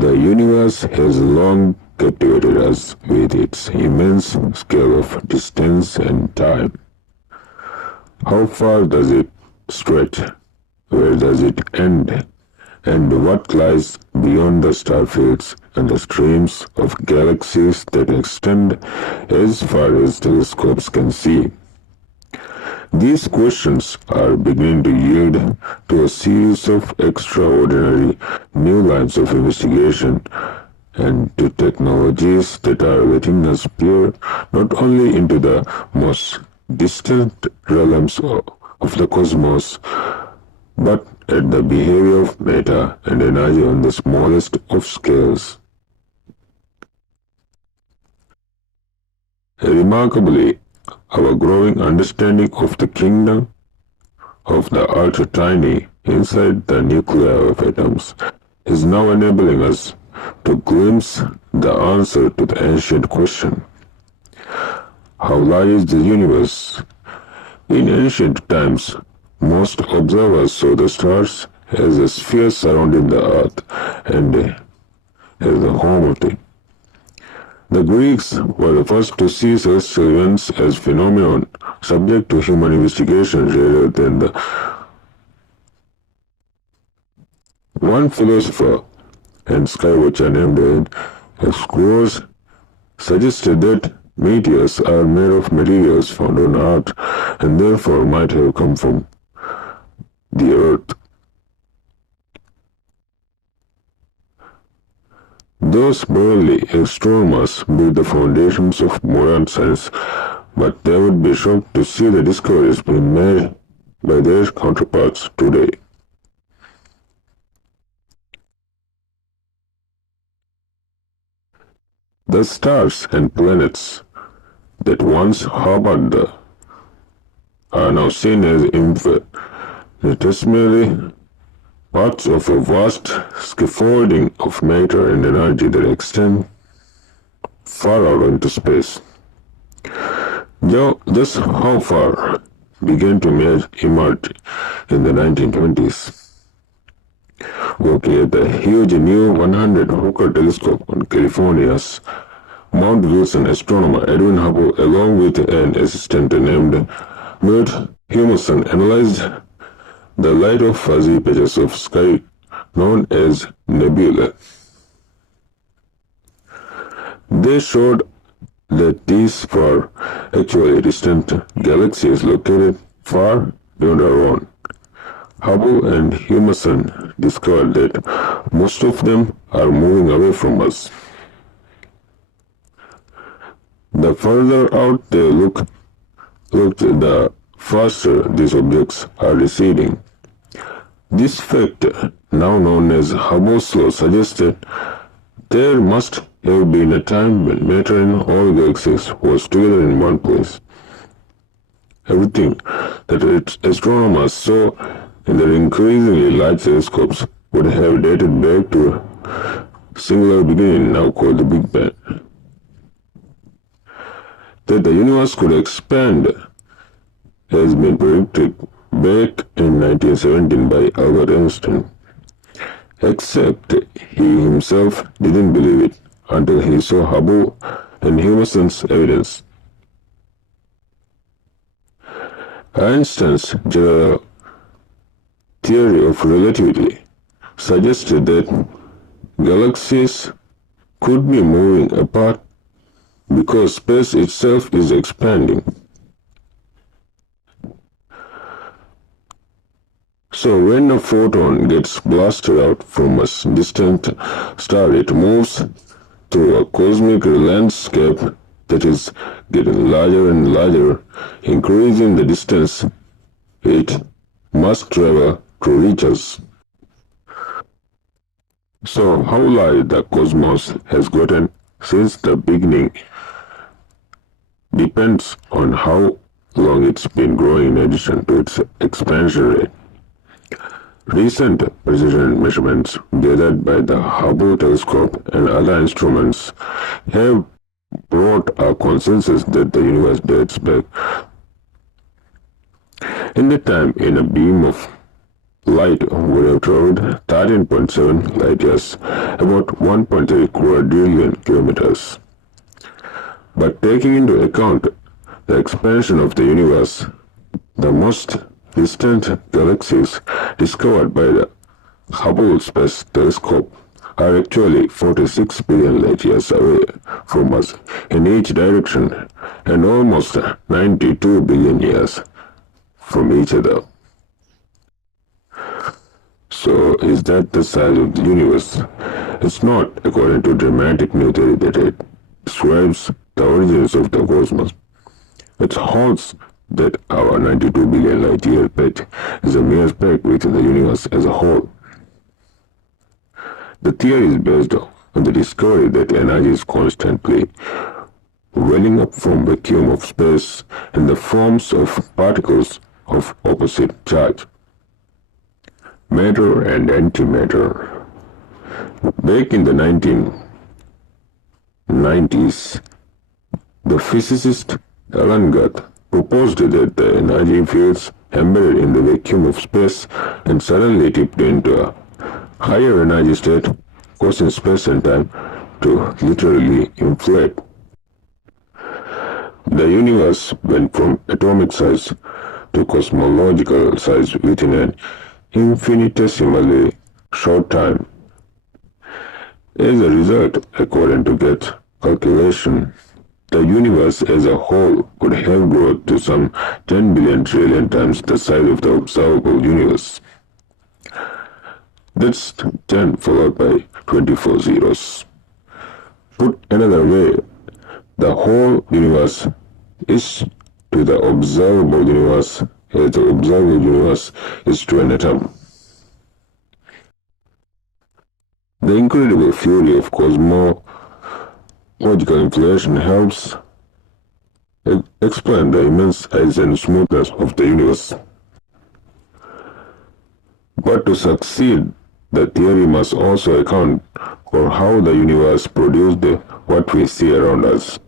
The universe has long captivated us with its immense scale of distance and time. How far does it stretch? Where does it end? And what lies beyond the star fields and the streams of galaxies that extend as far as telescopes can see? These questions are beginning to yield to a series of extraordinary new lines of investigation and to technologies that are letting us peer not only into the most distant realms of the cosmos, but at the behavior of matter and energy on the smallest of scales. Remarkably, our growing understanding of the kingdom of the ultra-tiny inside the nuclei of atoms is now enabling us to glimpse the answer to the ancient question: how large is the universe? In ancient times, most observers saw the stars as a sphere surrounding the earth and as the home of it. The Greeks were the first to see celestial events as phenomenon subject to human investigation rather than the one philosopher and skywatcher named Epicurus suggested that meteors are made of materials found on Earth and therefore might have come from the Earth. Those early astronomers built the foundations of modern science, but they would be shocked to see the discoveries being made by their counterparts today. The stars and planets that once harbored are now seen as infinitesimally parts of a vast scaffolding of matter and energy that extend far out into space. Just how far began to emerge in the 1920s. Looking at the huge new 100 Hooker telescope on California's Mount Wilson, astronomer Edwin Hubble, along with an assistant named Bert Humason, analyzed the light of fuzzy patches of sky known as nebulae. They showed that these were actually distant galaxies located far beyond our own. Hubble and Humason discovered that most of them are moving away from us. The further out they looked, the faster these objects are receding. This fact, now known as Hubble's law, suggested there must have been a time when matter in all galaxies was together in one place. Everything that astronomers saw in their increasingly large telescopes would have dated back to a singular beginning now called the Big Bang. That the universe could expand has been predicted back in 1917 by Albert Einstein, except he himself didn't believe it until he saw Hubble and Humason's evidence. Einstein's general theory of relativity suggested that galaxies could be moving apart because space itself is expanding. So when a photon gets blasted out from a distant star, it moves through a cosmic landscape that is getting larger and larger, increasing the distance it must travel to reach us. So how large the cosmos has gotten since the beginning depends on how long it's been growing in addition to its expansion rate. Recent precision measurements gathered by the Hubble telescope and other instruments have brought a consensus that the universe dates back in the time in a beam of Light would have traveled 13.7 light years, about 1.3 quadrillion kilometers. But taking into account the expansion of the universe, the most distant galaxies discovered by the Hubble Space Telescope are actually 46 billion light years away from us in each direction and almost 92 billion years from each other. So is that the size of the universe? It's not, according to dramatic new theory that it describes the origins of the cosmos. It holds that our 92 billion light year pet is a mere speck within the universe as a whole. The theory is based on the discovery that energy is constantly welling up from vacuum of space in the forms of particles of opposite charge, matter and antimatter. Back in the 1990s, the physicist Alan Guth proposed that the energy fields embedded in the vacuum of space and suddenly tipped into a higher energy state, causing space and time to literally inflate. The universe went from atomic size to cosmological size within an infinitesimally short time. As a result, according to Guth's calculation, the universe as a whole could have grown to some 10 billion trillion times the size of the observable universe. That's 10 followed by 24 zeros. Put another way, the whole universe is to the observable universe as the observable universe is to an atom. The incredible fury of cosmological inflation helps explain the immense size and smoothness of the universe. But to succeed, the theory must also account for how the universe produced what we see around us.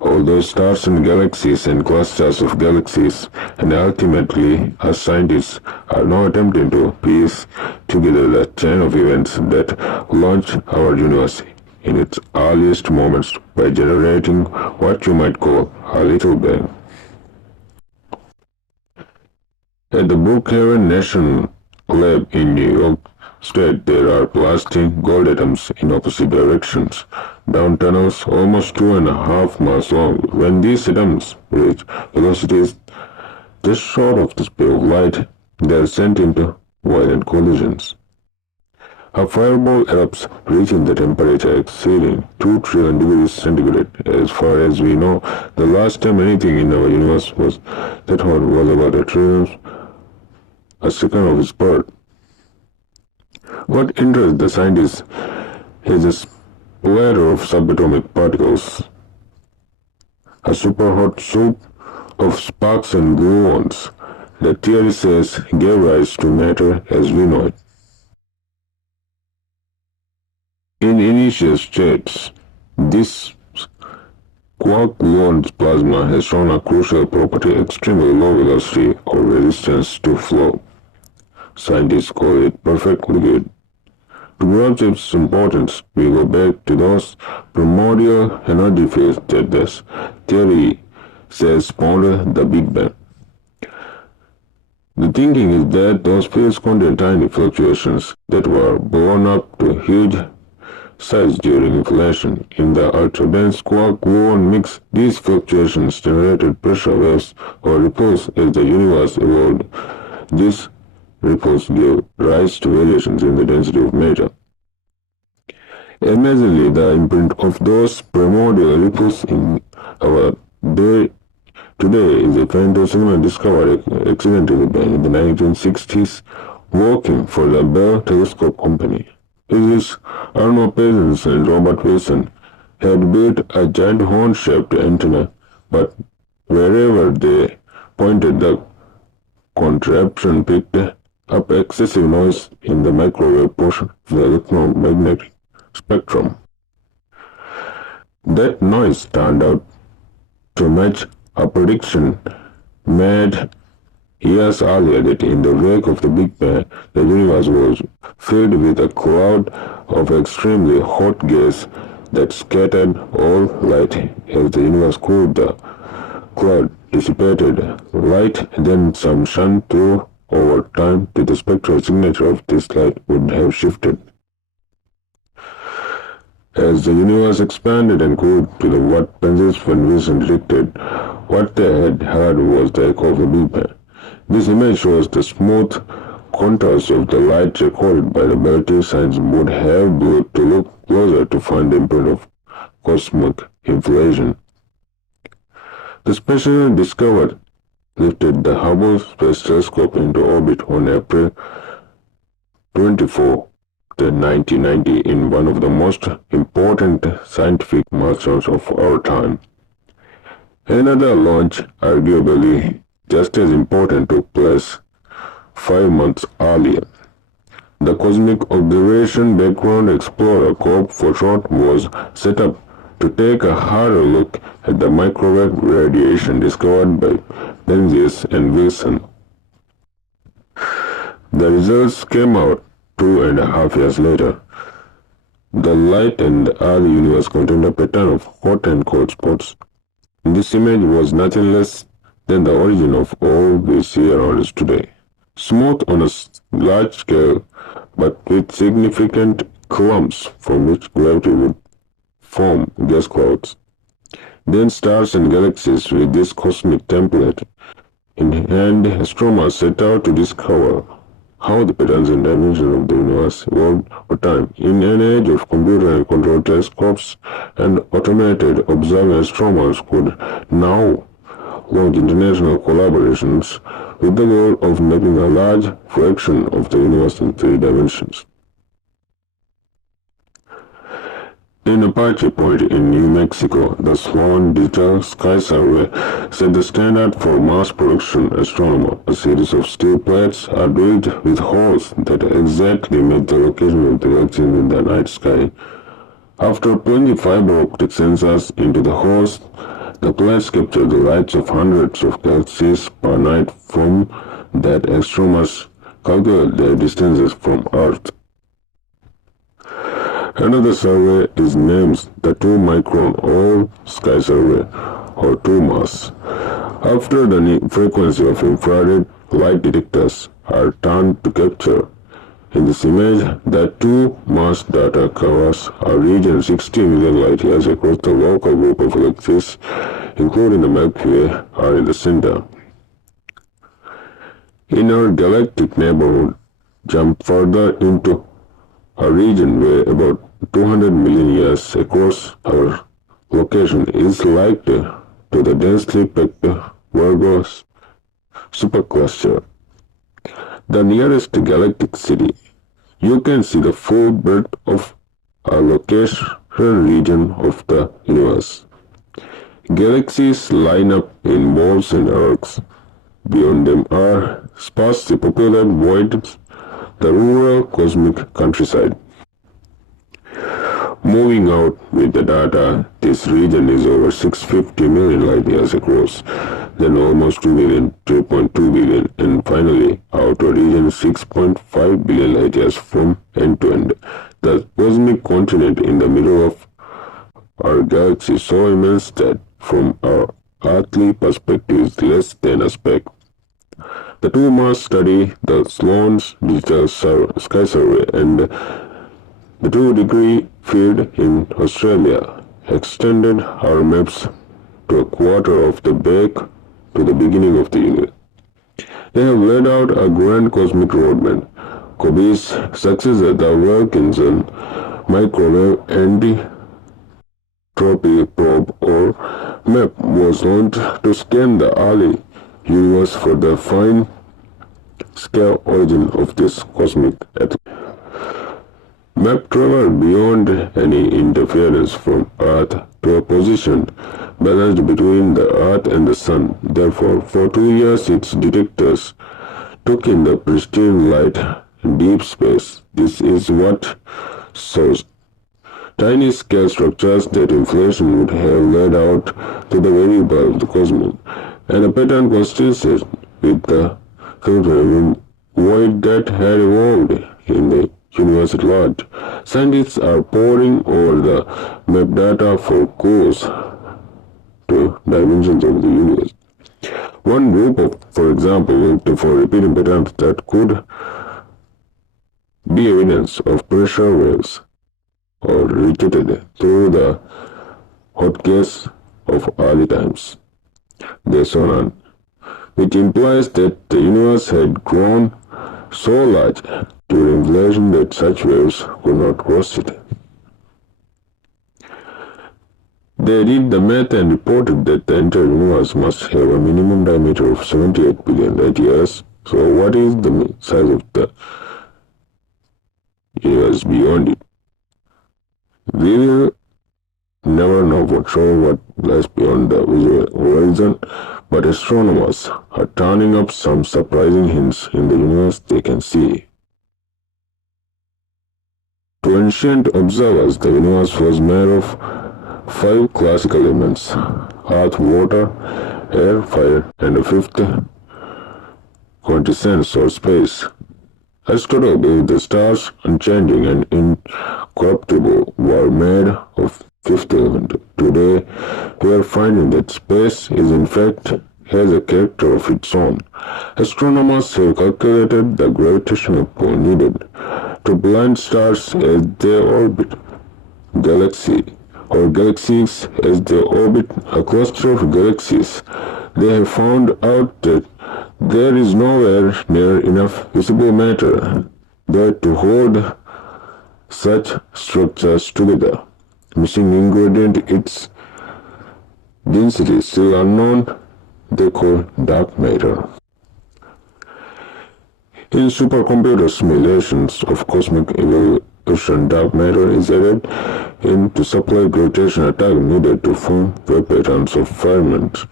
All those stars and galaxies and clusters of galaxies, and ultimately, as scientists are now attempting to piece together the chain of events that launched our universe in its earliest moments by generating what you might call a little bang. At the Brookhaven National Lab in New York State, there are blasting gold atoms in opposite directions, down tunnels almost 2.5 miles long. When these atoms reach velocities just short of the speed of light, they are sent into violent collisions. A fireball erupts, reaching the temperature exceeding 2 trillion degrees centigrade. As far as we know, the last time anything in our universe was that hot was about a second of its birth. What interests the scientists is a splatter of subatomic particles, a superhot soup of sparks and gluons that theory says gave rise to matter as we know it. In initial states, this quark-gluon plasma has shown a crucial property: extremely low velocity or resistance to flow. Scientists call it perfect liquid. To grasp its importance, we go back to those primordial energy fields that this theory says spawned the Big Bang. The thinking is that those fields contain tiny fluctuations that were blown up to huge size during inflation. In the ultra-dense quark-gluon mix, these fluctuations generated pressure waves or ripples as the universe evolved. These ripples gave rise to variations in the density of matter. Amazingly, the imprint of those primordial ripples in our day today is a phenomenon discovered accidentally in the 1960s, working for the Bell Telescope Company. Physicists Arno Parsons and Robert Wilson had built a giant horn-shaped antenna, but wherever they pointed, the contraption picked up excessive noise in the microwave portion of the electromagnetic spectrum. That noise turned out to match a prediction made Years earlier that in the wake of the Big Bang, the universe was filled with a cloud of extremely hot gas that scattered all light. As the universe cooled, the cloud dissipated light, and then some shone through. Over time, the spectral signature of this light would have shifted. As the universe expanded and cooled to the what Penzias and Wilson detected, what they had heard was the echo of the Big Bang. This image shows the smooth contours of the light recorded by the Belty science would have to look closer to find the imprint of cosmic inflation. The special discovery lifted the Hubble Space Telescope into orbit on April 24, 1990 in one of the most important scientific milestones of our time. Another launch, arguably just as important, took place 5 months earlier. The Cosmic Observation Background Explorer Corp for short was set up to take a harder look at the microwave radiation discovered by Penzias and Wilson. The results came out 2.5 years later. The light and the early universe contained a pattern of hot and cold spots. This image was nothing less than the origin of all we see around us today. Smooth on a large scale, but with significant clumps from which gravity would form gas clouds. Then stars and galaxies with this cosmic template in hand, astronomers set out to discover how the patterns and dimensions of the universe evolved over time. In an age of computer and controlled telescopes and automated observing, astronomers could now launch international collaborations with the goal of mapping a large fraction of the universe in 3 dimensions. In Apache Point in New Mexico, the Swan Digital Sky Survey set the standard for mass production astronomy. A series of steel plates are drilled with holes that exactly map the location of the galaxies in the night sky. After plunging fiber optic sensors into the holes, the plates capture the lights of hundreds of galaxies per night. From that, astronomers calculate their distances from Earth. Another survey is named the 2-micron all-sky survey, or 2MASS, after the frequency of infrared light detectors are turned to capture. In this image, the 2MASS data covers a region 60 million light years across. The local group of galaxies, including the Milky Way, are in the center. In our galactic neighborhood, jump further into a region where about 200 million years across our location is like to the densely packed Virgo supercluster, the nearest galactic city. You can see the full breadth of a location region of the universe. Galaxies line up in balls and arcs. Beyond them are sparsely populated voids, the rural cosmic countryside. Moving out with the data, this region is over 650 million light years across, then almost 2 billion, 3.2 billion, and finally outer region 6.5 billion light years from end to end. The cosmic continent in the middle of our galaxy is so immense that from our earthly perspective is less than a speck. The 2MASS study, the Sloan's Digital Sky Survey, and the 2-degree field in Australia extended our maps to a quarter of the back to the beginning of the universe. They have laid out a grand cosmic roadmap. Kobe's success at the Wilkinson Microwave Entropy Probe, or MAP, was launched to scan the early universe for the fine-scale origin of this cosmic atom. MAP traveled beyond any interference from Earth to a position balanced between the Earth and the Sun. Therefore, for 2 years its detectors took in the pristine light in deep space. This is what shows tiny scale structures that inflation would have laid out to the very bulk of the cosmos, and a pattern consistent with the calculating void that had evolved in the universe at large. Scientists are poring over the map data for clues to dimensions of the universe. One group, for example, looked for repeating patterns that could be evidence of pressure waves originated through the hot gas of early times. They saw none, which implies that the universe had grown so large during inflation that such waves could not cross it. They did the math and reported that the entire universe must have a minimum diameter of 78 billion light years. So what is the size of the universe beyond it? We will never know for sure what lies beyond the visual horizon, but astronomers are turning up some surprising hints in the universe they can see. To ancient observers, the universe was made of 5 classical elements: earth, water, air, fire, and a fifth quintessence or space. Aristotle believed the stars, unchanging and incorruptible, were made of fifth element. Today, we are finding that space is in fact has a character of its own. Astronomers have calculated the gravitational pull needed to blind stars as they orbit galaxies as they orbit a cluster of galaxies. They have found out that there is nowhere near enough visible matter there to hold such structures together. Missing ingredient, its density is still unknown, they call dark matter. In supercomputer simulations of cosmic evolution, dark matter is added in to supply gravitational time needed to form wave patterns of firmament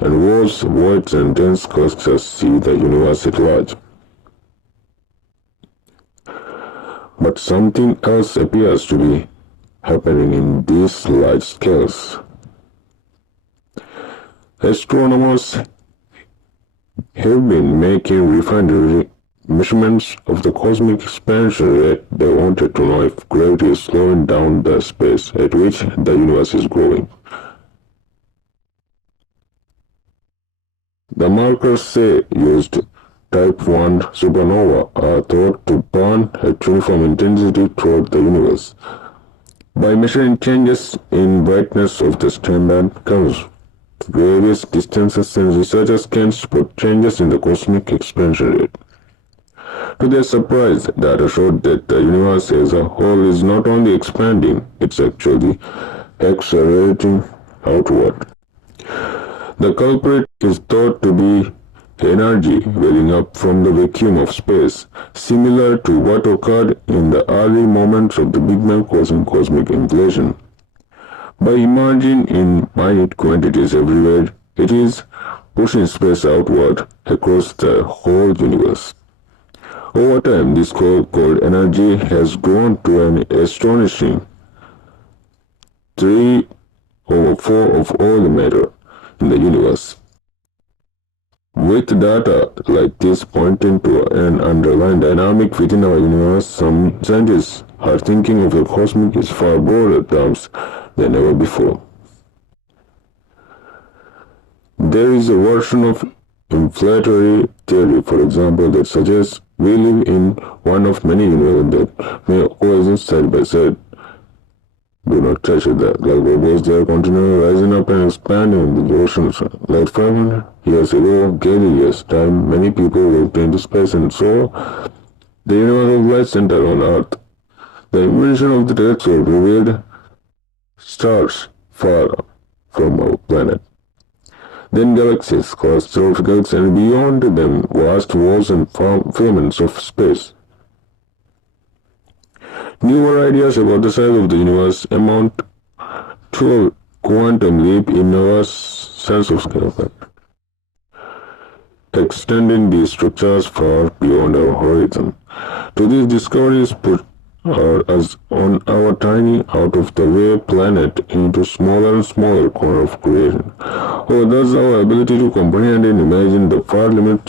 and walls, voids, and dense clusters see the universe at large. But something else appears to be happening in these large scales. Astronomers have been making refined measurements of the cosmic expansion rate. They wanted to know if gravity is slowing down the space at which the universe is growing. The markers say used type 1 supernova are thought to burn at uniform intensity throughout the universe. By measuring changes in brightness of the standard curves to various distances, and researchers can spot changes in the cosmic expansion rate. To their surprise, data showed that the universe as a whole is not only expanding, it's actually accelerating outward. The culprit is thought to be energy welling up from the vacuum of space, similar to what occurred in the early moments of the Big Bang causing cosmic inflation. By emerging in minute quantities everywhere, it is pushing space outward across the whole universe. Over time, this cold energy has grown to an astonishing 3/4 of all the matter in the universe. With data like this pointing to an underlying dynamic within our universe, some scientists are thinking of the cosmos in far broader terms than ever before. There is a version of inflatory theory, for example, that suggests we live in one of many universes that may coexist side by side. Do not touch it. The like bubbles there continually rising up and expanding in the oceans. Like 500 years ago, Galileo's time, many people looked into space and saw the universe of light center on Earth. The invention of the telescope revealed stars far from our planet. Then galaxies, clusters of galaxies, and beyond them vast walls and filaments of space. Newer ideas about the size of the universe amount to a quantum leap in our sense of scale, extending these structures far beyond our horizon. To these discoveries put us on our tiny, out-of-the-way planet into smaller and smaller corner of creation. Oh, thus our ability to comprehend and imagine the far limits of